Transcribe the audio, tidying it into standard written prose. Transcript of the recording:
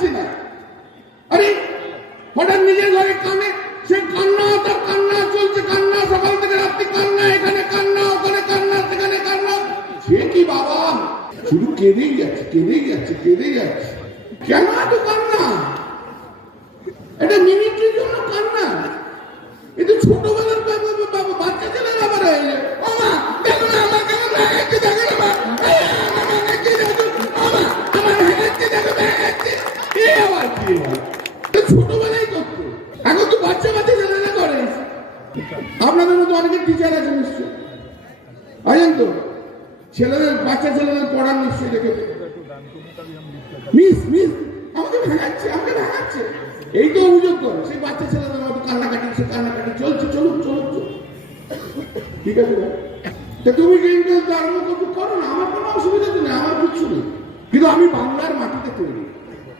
পাচ্ছি না। আরে হঠাৎ নিজের ঘরে কানে সে কান্না, তার কান্না চলছে, কান্না সকাল থেকে রাত্রি, কান্না এখানে কান্না, ওখানে কান্না, সেখানে কান্না। সে কি বাবা, শুধু কেঁদেই যাচ্ছে, কেঁদেই যাচ্ছে, কেঁদেই যাচ্ছে। কেন এত কান্না? এটা মিনিটের জন্য কান্না। এটা ছোটবেলার বাচ্চা ছেলের আবার হয়ে যায়। ও মা দেখো না, আমার কেমন লাগাচ্ছে, দেখো না মা, আমার লাগাচ্ছে, দেখো মা, আমার লাগাচ্ছে, দেখো লাগাচ্ছে। এ আবার কি ছোটবেলায় করতো, এখন তো বাচ্চা বাচ্চা ছেলেরা করে। আপনাদের মতো অনেকের টিচার আছে নিশ্চয়, আছেন তো? ছেলেদের, বাচ্চা ছেলেদের পড়ার নিশ্চয়ই দেখেছে। মিস মিস আমাকে ভাঙাচ্ছে, আমাকে ভাঙাচ্ছে, এই তো অভিযোগ করে। সেই বাচ্চা ছেলেদের মতো কান্নাকাটি, সে কান্নাকাটি চলছে, চলুন চলুন চলুন। ঠিক আছে ভাই, তা তুমি কিন্তু আরম্ভ করতে করো না, আমার কোনো অসুবিধা নেই, আমার কিচ্ছু নেই। কিন্তু আমি বাংলার মাটিতে তৈরি,